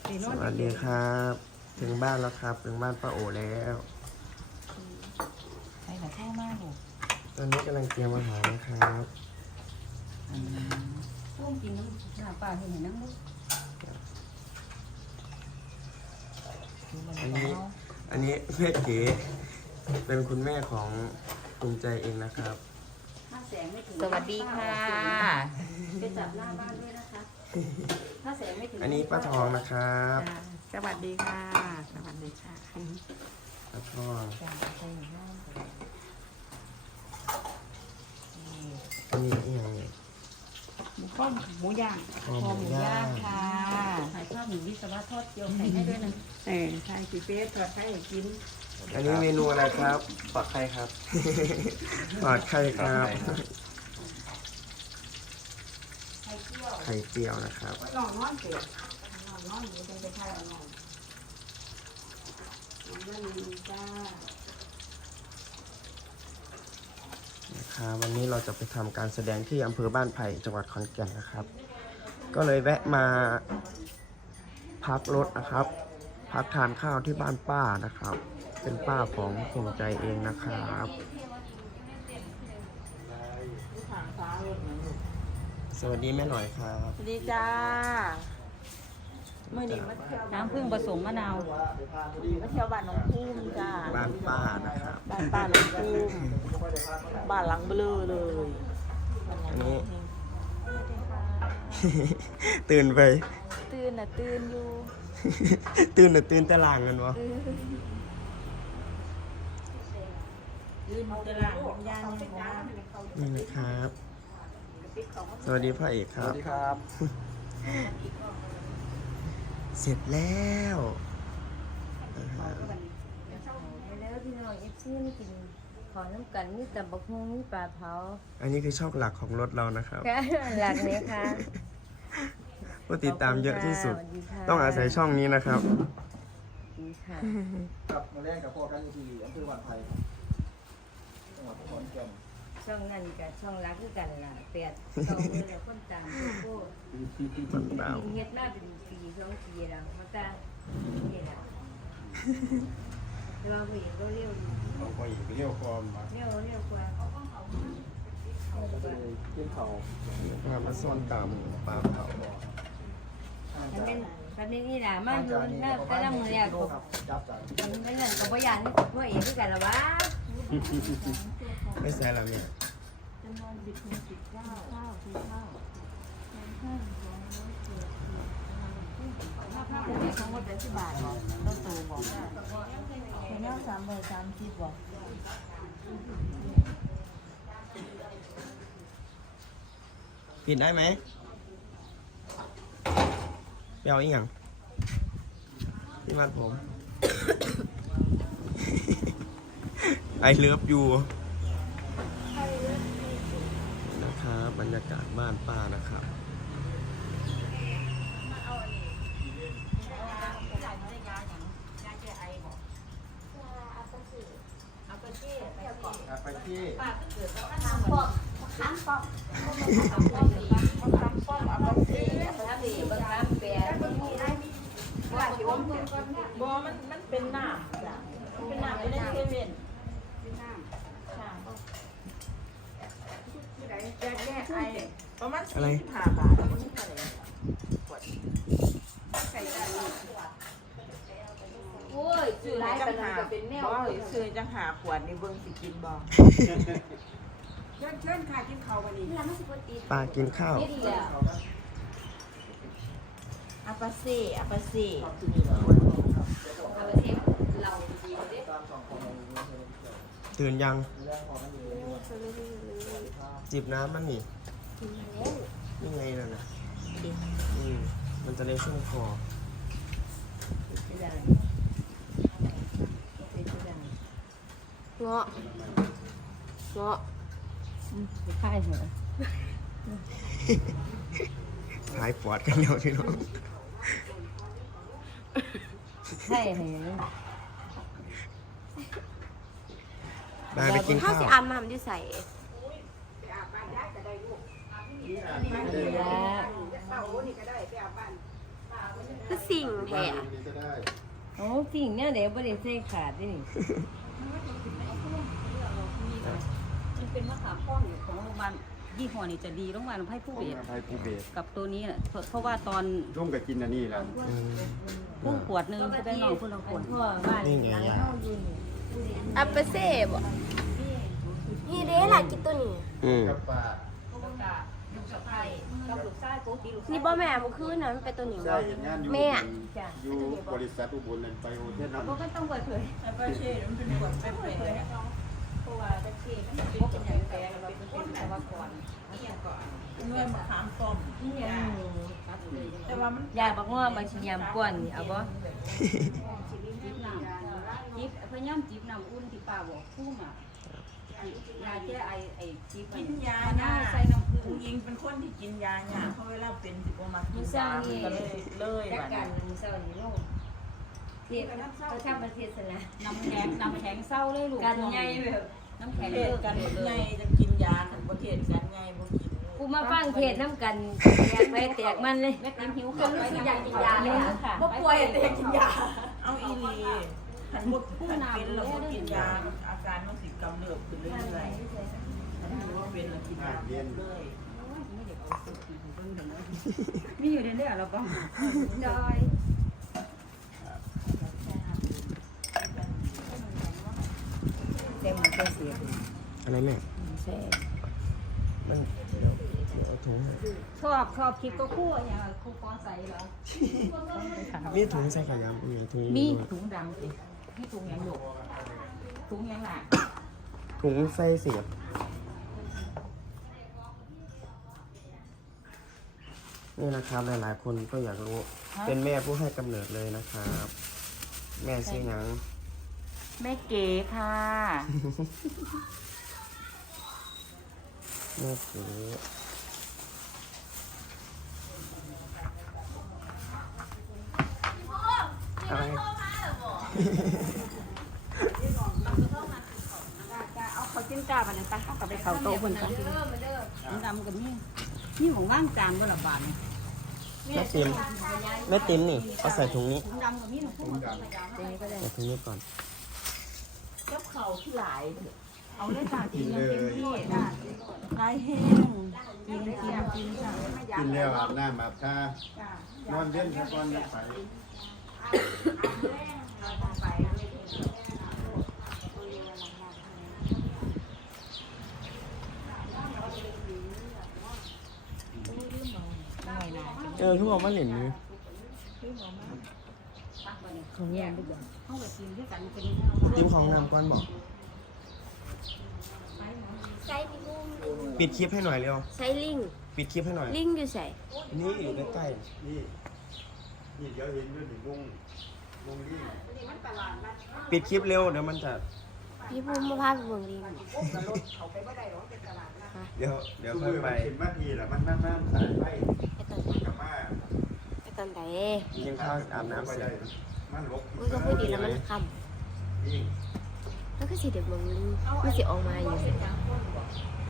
สวัสดีครับ ถึงบ้านแล้วครับ ถึงบ้านป้าโอแล้วไปไหนเข้ามากลูกตอนนี้กำลังเตรียมอาหารนะครับพวกกินน้ำปลาเห็นน้ำลูกอันนี้แม่เก๋เป็นคุณแม่ของภูมิใจเองนะครับสวัสดีค่ะไปจับหน้าบ้านด้วยนะคะถ้าแสงไม่ถึงอันนี้ป้าทองนะครับสวัสดีค่ะสวัสดีค่ะป้าทองอันนี้ยังไงหมูข้าวหมูย่างคอหมูย่างค่ะขายข้าวหมูวิศวะทอดเจียวไข่ให้ด้วยนะใช่พี่เป๊ะทอดไข่กินอันนี้เมนูอะไรครับปอดไข่ครับปอดไข่ครับไข่เจียวนะครับนอนนอนเสียนอนอยู่เป็นไข่นอนจ้านะครับวันนี้เราจะไปทำการแสดงที่อำเภอบ้านไผ่จังหวัดขอนแก่นนะครับ ก็เลยแวะมาพักรถนะครับ พักทานข้าวที่บ้านป้านะครับ เป็นป้าของภูมิใจเองนะครับ สวัสดีแม่หน่อยครับสวัสดีจ้าเมื่อนี้น้ำผึ้งผสมมะนาวมาเที่ยวบ้านน้องพุ่มจ้าบ้านป้านะครับบ้านป้าน้องพุ่มบ้านหลังเบลอเลยอันนี้ ตื่นไปตื่นอยู่ตื่นตื่นแต่หลังกันวะตื่นตลาดย่างนี่นี่นะครับ สวัสดีพ่อเอกคสรัวับสดีครับเสร็จแล้วอ่าฮะแล้วพี่น้องเอฟซีนี่กินขอน้ำกันนี่แต่บักฮงนี่ปลาเผาอันนี้คือช่องหลักของรถเรานะครับค่ะหลักเลยค่ะผู้ติดตามเยอะที่สุดสวัสดีค่ะต้องอาศัยช่องนี้นะครับดีค่ะกับมาแรกกับพ่อกันอยู่ที่อำเภอบ้านไผ่จังหวัดขอนแก่นช่องนั้นกับช่องรักคือกันล่ะเปียดช่องมือแล้วคนต่างโคตรคนตามเฮ็ดมาเป็นปี2 ปีแล้วมาตาเฮ็ดแล้วแต่ว่าผู้หญิงก็เร็วอยู่เราไปเรียวคอมมาเร็วกว่าขึ้นเขามาซ่อนตามปลาเผาถ้าเป็นนี่ล่ะมาอยู่น่าแต่ละมื้อแล้วก็จับจากมันเป็นนั่นก็บ่ย่านนี่พ่อเอกคือกันล่ะวะไม่ใช่แล้วเนี่ยทั้งหมดเป็น10 บาทต้องโตบอกเป็นน้า330บอกปิดได้ไหมเปรี้ยวอีกอย่างพี่มัดผม ไอเลิฟยูนะครับบรรยากาศบ้านป้านะครับไปที่บอมันเป็นน้ำจ้ะมันเป็นน้ำเป็นเซเว่นประมาณ45 บาทมันเท่าไหร่โอ้ยซื้อหลายปานนั้นก็เป็นแนวบ่ซื้อจังหาขวดนี่เบิ่งสิกินบ่เชิญค่ะกินข้าววันนี้นี่ล่ะมันสิบ่ติดป้ากินข้าวนี่แหละอาปาเซ่เอาไปเทปเราดีเด้ตื่นยัง จิบน้ำมันนี่นี่ไงนั่นน่ะมันจะได้ช่วงคอเงาะใช่เหรอหายปวดกันแล้วพี่น้องใช่เหรอได้ไปกินข้าวสิอาบน้ำอยู่ใส่นี่แหละคือสิ่งแท้โอ้สิ่งเนี่ยเดี๋ยวบ่ได้ใส่ขาดนี่มันเป็นมะขามป้อมของโรงพยาบาลยี่ห้อนี้จะดีโรงพยาบาลไผ่ผู้เบศไทยภูเบศกับตัวนี้น่ะเพราะว่าตอนร่วมกับกินอันนี้แหละพุ่งขวดหนึงจะได้น้องพุ่งละขวดทั่วบ้านหลังเฮาอยู่นี่อัปเปอร์เซ่บ่นี่เด้ล่ะกินตัวนี้กับปลาลูกสะใภ้กับลูกชายปกติลูกชายนี่บ่แม่มันคือนะมันเป็นตัวนี้ใช่บ่เห็นงานอยู่แม่อยู่บริษัทอุบลนั่นไปโฮเทลนั้นบ่ก็ต้องเปิดเผยแล้วก็เช่มันเป็นขวดเป็นๆเลยเพราะว่าตะเคียนมันเป็นอย่างแปลงมันเป็นแต่ว่าก่อนเงื่อนมะขามป้อมนี่ยังแต่ว่ามันยาบักง้อมาสิยามก่อนนี่เอาบ่จิบน้ำจิบพยายามจิบน้ำอุ่นที่ป้าบอกพุ่มอ่ะยาแก้ไอจิบกินยาหหน้าน้าใส่น้ำผึ้ผู้งหญิงเป็นคนที่กินยาหน้าเพราะเวลาเป็นสิบ่มากิมื้นอเช้ายานี่ก็เลยจักบัดกันนี้มื้อเช้านี่ลงเทศเขาทำประเทศซะนะน้ำแข็งเศร้าเลยลูกกันใหญ่แบบน้ำแข็งเทเลิศกกักัน นหมดเลไงยจะกินยาถึงประเทศกันไงบ่กินเลยกูมาฟังเทศน้ำกันแตกไปแตกมันเลยแม่ติ๋มหิวก็ข้าวรู้ไปสึกนะอยากกินยาเลยค่ะค่ะบ่ป่วยแต่อยากกินยาเอาอีหลีขันหมดขันเป็นแล้วก็กินยาอาการมันสิกำเริบขึ้นเรื่อยๆขันถือว่าเป็นแล้วกินยาเลยมีอยู่ในเรื่องเราบ้างดอยเต็มมันเสียอะไรแม่แซ่มันเดี๋ยวเอาถุงให้ชอบคลิปก็คู่อย่างครูปอใส่แล้วมีถุงใส่ขายำมีถุงมีด้วยถุงดำสิมีถุงยังอยู่ถุงยังหลักถุงใส่เสียบนี่นะครับหลายๆคนก็อยากรู้ เป็นแม่ผู้ให้กำเนิดเลยนะครับ แม่ชื่อหยังแม่เก๋ค่ะแม่ถืออะไรเอาเขาจิ้มจ้าไปเลยไปเอากลับไปเขาโต๊ะคนกันถุงดำกับนี่ของว่างจานก็ละบาทแม่ติ๋มแม่ติ๋มนี่เอาใส่ถุงนี้ถุงดำกับนี่หนูพูดมาใส่จานใส่ถุงนี้ก่อนเจ้าเขาที่หลายเอาเลยจ้ากินยังเต็มที่จ้าลายแห้งกินจ้ากินแล้วอาบน้ำอาบท่านอนเย็นซะก่อนจะไปทุกคนมาเหรียญนี้ของแย่บ่เข้าไปกินด้วยกันเป็นติ๋มของน้ำก้อนบอกใส่พี่บุ้มปิดคลิปให้หน่อยเร็วใส่ลิงปิดคลิปให้หน่อยลิงอยู่ใส่นี่อยู่ใกล้นี่นี่เดี๋ยวเห็นด้วยนี่วงนี่ๆปิดคลิปเร็วเดี๋ยวมันจะพี่บุ้มมาพาไปเบิ่งลิงเดี๋ยวคือค่อยไปไปเห็นมาทีละมันนั่นสายไฟไปตอนไหนกับมาไปตอนไหนกินข้าวอาบน้ำไปเสร็ได้จมันลบอุ้ยก็พูดดีแล้วมันค่นี่ำแล้วก็สิเด็กเบิ่งลิงมันสิออกมาอยู่